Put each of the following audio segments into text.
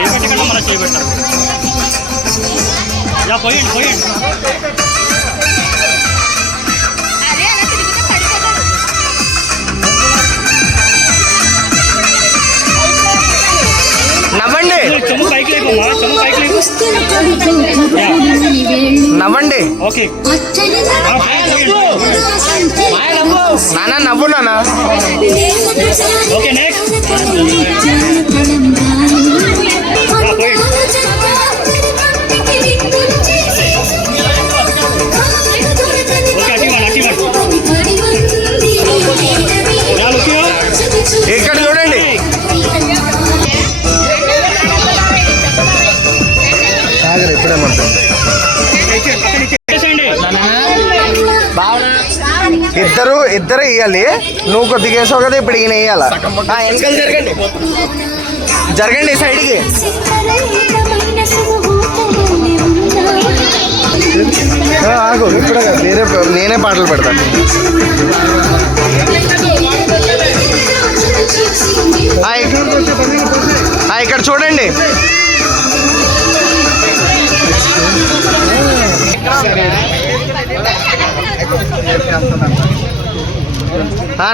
చేయబెట్టకుండా మనం చేయబెట్టాం. యా పోయండి పోయండి. నవ్వండి చెమ్ము పైకి లేకమ్మా, చెమ్ము పైకి లేకు. నవ్వండి. ఓకే నానా నవ్వు నానా. Okay next. ఇక్కడ చూడండి. ఇప్పుడేమంటారు ఇద్దరు ఇవ్వాలి. నువ్వు కొద్దిగా వేసావు కదా, ఇప్పుడు ఈయన వేయాలా. వెనకాల జరగండి, జరగండి సైడ్కి. ఆగు, ఇప్పుడు నేనే పాటలు పెడతాను. ఇక్కడ చూడండి.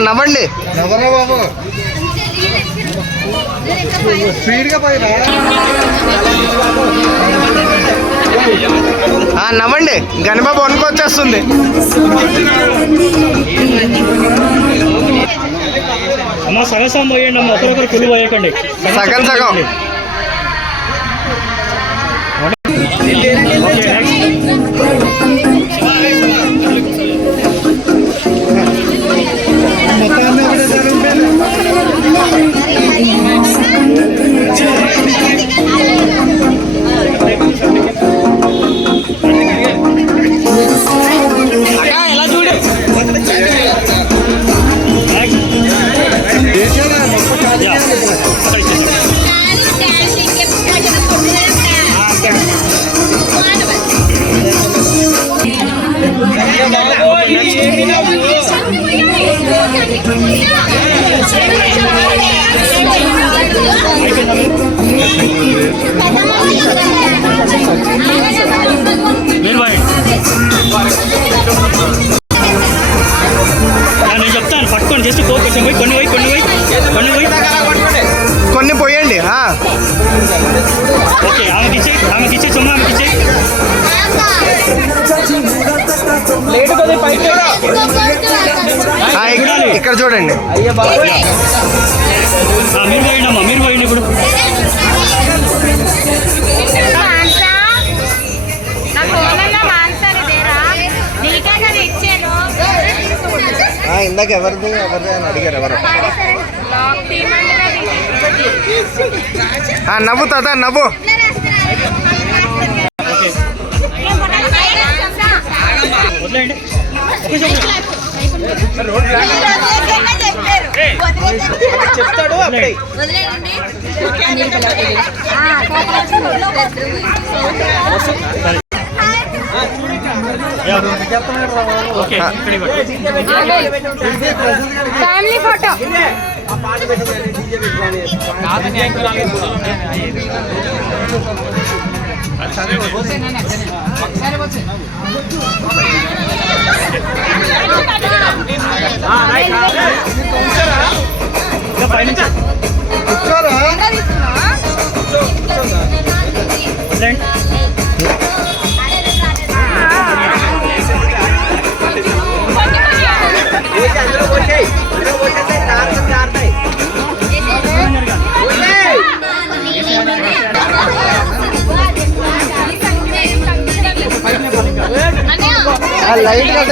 నవ్వండి. నవ్వరా బాబు, స్పీడ్గా పోయి. నవ్వండి. గణబాబు వణుకొచ్చేస్తుంది. అమ్మ సగం పోయండి అమ్మ, ఒకరొకరు ఫుల్ పోయకండి. సగం సగం. నేను చెప్తాను, పట్టుకోండి. జస్ట్ కొంచెం పోయి కొన్ని పోయండి. ఓకే ఆమెకి ఇచ్చే సొమ్ము ఆమెకి ఇచ్చే. ఇక్కడ చూడండి. మీరు పోయండి అమ్మా, మీరు పోయండి. ఇప్పుడు ఇందాక ఎవరిది అని అడిగారు. ఎవరు నవ్వు తాత నవ్వు. వదిలేండి. చెప్తాడు. Family photo. లైట్